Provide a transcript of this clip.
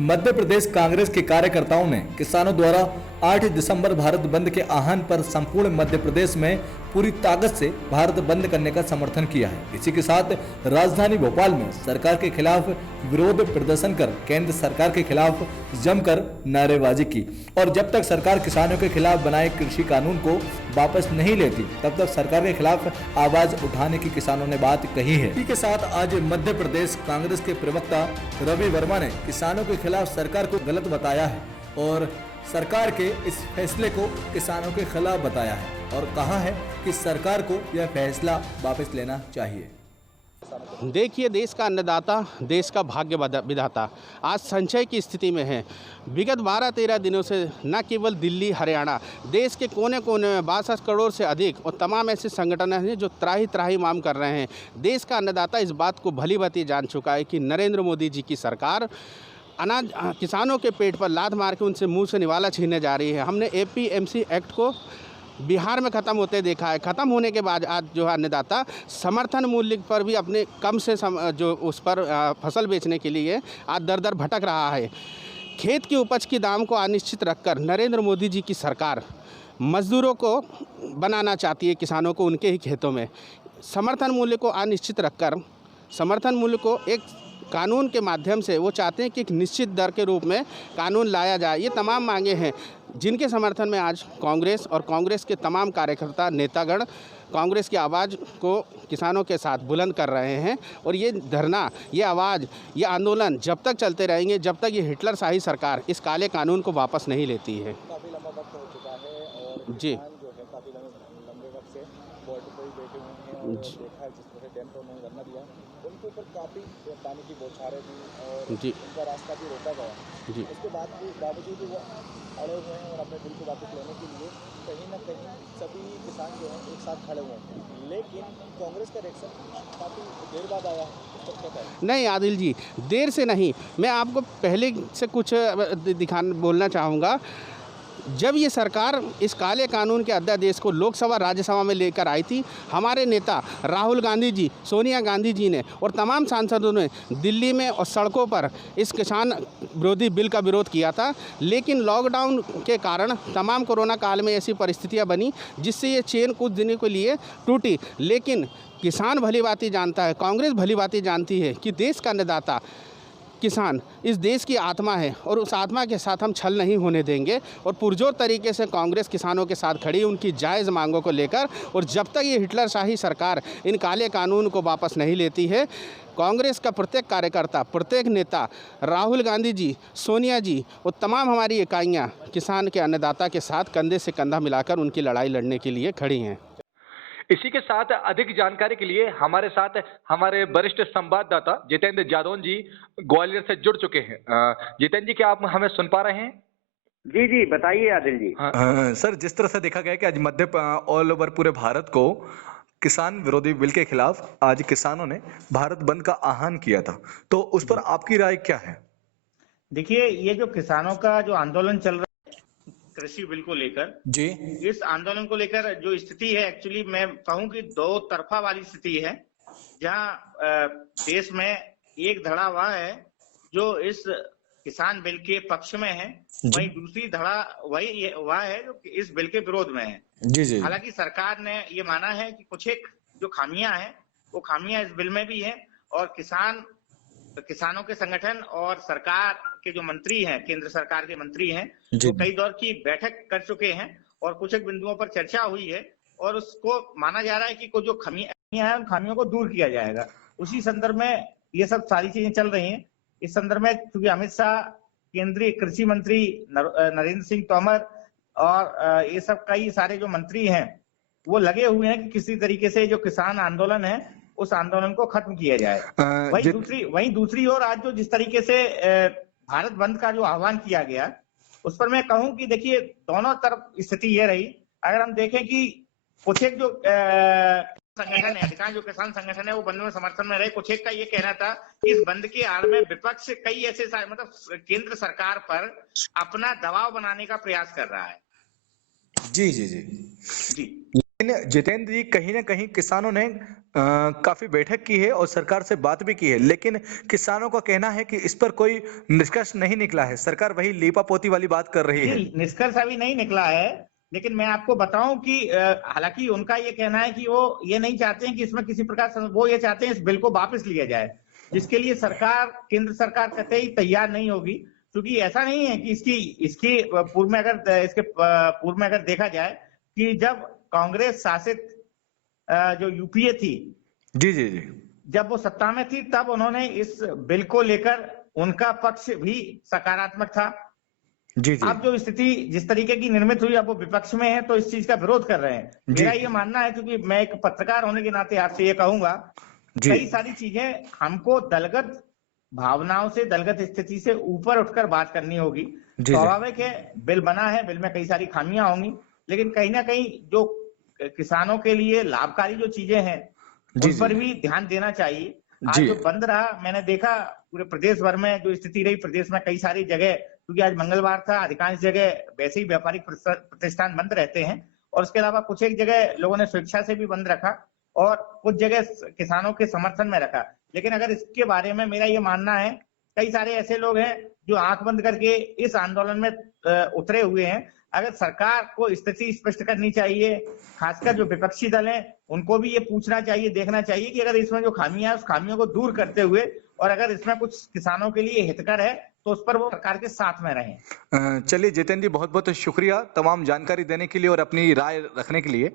मध्य प्रदेश कांग्रेस के कार्यकर्ताओं ने किसानों द्वारा 8 दिसंबर भारत बंद के आह्वान पर संपूर्ण मध्य प्रदेश में पूरी ताकत से भारत बंद करने का समर्थन किया है। इसी के साथ राजधानी भोपाल में सरकार के खिलाफ विरोध प्रदर्शन कर केंद्र सरकार के खिलाफ जमकर नारेबाजी की और जब तक सरकार किसानों के खिलाफ बनाए कृषि कानून को वापस नहीं लेती तब तक सरकार के खिलाफ आवाज उठाने की किसानों ने बात कही है। इसी के साथ आज मध्य प्रदेश कांग्रेस के प्रवक्ता रवि वर्मा ने किसानों के खिलाफ सरकार को गलत बताया है और सरकार के इस फैसले को किसानों के खिलाफ बताया है और कहा है कि सरकार को यह फैसला वापस लेना चाहिए। देखिए, देश का अन्नदाता, देश का भाग्य विधाता आज संचय की स्थिति में है। विगत 12-13 दिनों से न केवल दिल्ली, हरियाणा, देश के कोने कोने में 62 करोड़ से अधिक और तमाम ऐसे संगठन हैं जो त्राही त्राही मांग कर रहे हैं। देश का अन्नदाता इस बात को भली भांति जान चुका है कि नरेंद्र मोदी जी की सरकार अनाज किसानों के पेट पर लात मार के उनसे मुंह से निवाला छीनने जा रही है। हमने APMC एक्ट को बिहार में ख़त्म होते देखा है। ख़त्म होने के बाद आज जो है अन्नदाता समर्थन मूल्य पर भी अपने कम से जो उस पर फसल बेचने के लिए आज दर दर भटक रहा है। खेत की उपज के दाम को अनिश्चित रखकर नरेंद्र मोदी जी की सरकार मजदूरों को बनाना चाहती है, किसानों को उनके ही खेतों में। समर्थन मूल्य को अनिश्चित रखकर समर्थन मूल्य को एक कानून के माध्यम से वो चाहते हैं कि एक निश्चित दर के रूप में कानून लाया जाए। ये तमाम मांगे हैं जिनके समर्थन में आज कांग्रेस और कांग्रेस के तमाम कार्यकर्ता, नेतागण कांग्रेस की आवाज़ को किसानों के साथ बुलंद कर रहे हैं और ये धरना, ये आवाज़, ये आंदोलन जब तक चलते रहेंगे जब तक ये हिटलर शाही सरकार इस काले कानून को वापस नहीं लेती है। काफ़ी लंबा वक्त हो चुका है और जी जो है काफ़ी लंबे वक्त से बॉर्डर पर ही बैठे हुए हैं और देखा है जिस तरह डैम पर उन्होंने धरना दिया, उनके ऊपर काफ़ी पानी की बौछारें दी और जी उनका रास्ता भी रोका गया। जी उसके बावजूद वो अड़े हुए हैं और अपने बिल को वापस लेने के लिए कहीं ना कहीं सभी किसान जो हैं एक साथ खड़े हुए हैं, लेकिन कांग्रेस का रिएक्शन काफ़ी देर बाद आया है। नहीं आदिल जी, देर से नहीं, मैं आपको पहले से कुछ बोलना चाहूँगा। जब ये सरकार इस काले कानून के अध्यादेश को लोकसभा राज्यसभा में लेकर आई थी, हमारे नेता राहुल गांधी जी, सोनिया गांधी जी ने और तमाम सांसदों ने दिल्ली में और सड़कों पर इस किसान विरोधी बिल का विरोध किया था। लेकिन लॉकडाउन के कारण तमाम कोरोना काल में ऐसी परिस्थितियां बनी जिससे ये चेन कुछ दिनों के लिए टूटी। लेकिन किसान भली भांति जानता है, कांग्रेस भली भांति जानती है कि देश का अन्नदाता किसान इस देश की आत्मा है और उस आत्मा के साथ हम छल नहीं होने देंगे और पुरजोर तरीके से कांग्रेस किसानों के साथ खड़ी उनकी जायज़ मांगों को लेकर। और जब तक ये हिटलर शाही सरकार इन काले कानून को वापस नहीं लेती है, कांग्रेस का प्रत्येक कार्यकर्ता, प्रत्येक नेता, राहुल गांधी जी, सोनिया जी और तमाम हमारी इकाइयाँ किसान के अन्नदाता के साथ कंधे से कंधा मिलाकर उनकी लड़ाई लड़ने के लिए खड़ी हैं। इसी के साथ अधिक जानकारी के लिए हमारे साथ हमारे वरिष्ठ संवाददाता जितेंद्र जादौन जी ग्वालियर से जुड़ चुके हैं। जितेंद्र जी, क्या आप हमें सुन पा रहे हैं? जी जी, बताइए आदिल जी। सर, जिस तरह से देखा गया कि आज ऑल ओवर पूरे भारत को किसान विरोधी बिल के खिलाफ आज किसानों ने भारत बंद का आह्वान किया था, तो उस पर आपकी राय क्या है? देखिए, ये जो किसानों का जो आंदोलन चल रहा है कृषि बिल को लेकर जी, इस आंदोलन को लेकर जो स्थिति है, एक्चुअली मैं कहूं कि दो तरफा वाली स्थिति है। जहां देश में एक धड़ा वह है जो इस किसान बिल के पक्ष में है, वहीं दूसरी धड़ा वह है जो इस बिल के विरोध में है। जी जी। हालांकि सरकार ने ये माना है कि कुछ एक जो खामियां हैं वो खामियां इस बिल में भी हैं और किसानों के संगठन और सरकार के जो मंत्री हैं, केंद्र सरकार के मंत्री हैं, वो कई दौर की बैठक कर चुके हैं और कुछ एक बिंदुओं पर चर्चा हुई है और उसको माना जा रहा है कि कुछ जो खामियां हैं उन खामियों को दूर किया जाएगा। उसी संदर्भ में ये सब सारी चीजें चल रही हैं। इस संदर्भ में चूंकि अमित शाह, केंद्रीय कृषि मंत्री नरेंद्र सिंह तोमर और ये सब कई सारे जो मंत्री हैं वो लगे हुए हैं कि किसी तरीके से जो किसान आंदोलन है उस आंदोलन को खत्म किया जाए। वहीं दूसरी ओर आज जो जिस तरीके से भारत बंद का जो आह्वान किया गया उस पर मैं कहूं कि देखिए, दोनों तरफ स्थिति ये रही। अगर हम देखें कि कुछ एक जो संगठन है, अधिकांश जो किसान संगठन है वो बंद में समर्थन में रहे। कुछ एक का ये कहना था कि इस बंद के आड़ में विपक्ष कई ऐसे मतलब केंद्र सरकार पर अपना दबाव बनाने का प्रयास कर रहा है। जी जी जी जी। लेकिन लेकिन जितेंद्र जी, कहीं ना कहीं किसानों ने काफी बैठक की है और सरकार से बात भी की है, लेकिन किसानों का कहना है कि इस पर कोई निष्कर्ष नहीं निकला है। सरकार वही लीपापोती वाली बात कर रही है। जी, निष्कर्ष अभी नहीं निकला है, लेकिन मैं आपको बताऊं कि हालांकि उनका ये कहना है कि वो ये नहीं चाहते हैं कि इसमें किसी प्रकार से, वो ये चाहते हैं इस बिल को वापस लिया जाए, जिसके लिए सरकार, केंद्र सरकार कतई तैयार नहीं होगी। क्योंकि ऐसा नहीं है कि इसकी पूर्व में अगर देखा जाए कि जब कांग्रेस शासित जो यूपीए थी, जी जी जी। जब वो सत्ता में थी, तब उन्होंने इस बिल को लेकर, उनका पक्ष भी सकारात्मक था। जी जी। अब जो स्थिति जिस तरीके की निर्मित हुई, अब वो विपक्ष में है तो इस चीज का विरोध कर रहे हैं। मेरा ये मानना है, क्योंकि मैं एक पत्रकार होने के नाते आपसे ये कहूंगा, कई सारी चीजें हमको दलगत भावनाओं से, दलगत स्थिति से ऊपर उठकर बात करनी होगी। स्वाभाविक है, बिल बना है, बिल में कई सारी खामियां होंगी, लेकिन कहीं ना कहीं जो किसानों के लिए लाभकारी जो चीजें हैं उन पर भी ध्यान देना चाहिए। आज जो बंद रहा, मैंने देखा पूरे प्रदेश भर में जो स्थिति रही, प्रदेश में कई सारी जगह, क्योंकि आज मंगलवार था, अधिकांश जगह वैसे ही व्यापारिक प्रतिष्ठान बंद रहते हैं, और उसके अलावा कुछ एक जगह लोगों ने स्वेच्छा से भी बंद रखा और कुछ जगह किसानों के समर्थन में रखा। लेकिन अगर इसके बारे में मेरा ये मानना है, कई सारे ऐसे लोग हैं जो आंख बंद करके इस आंदोलन में उतरे हुए हैं। अगर सरकार को स्थिति स्पष्ट करनी चाहिए, खासकर जो विपक्षी दल हैं उनको भी ये पूछना चाहिए, देखना चाहिए कि अगर इसमें जो खामियां है उस खामियों को दूर करते हुए, और अगर इसमें कुछ किसानों के लिए हितकर है तो उस पर वो सरकार के साथ में रहें। चलिए जितेंद्र जी, बहुत बहुत शुक्रिया तमाम जानकारी देने के लिए और अपनी राय रखने के लिए।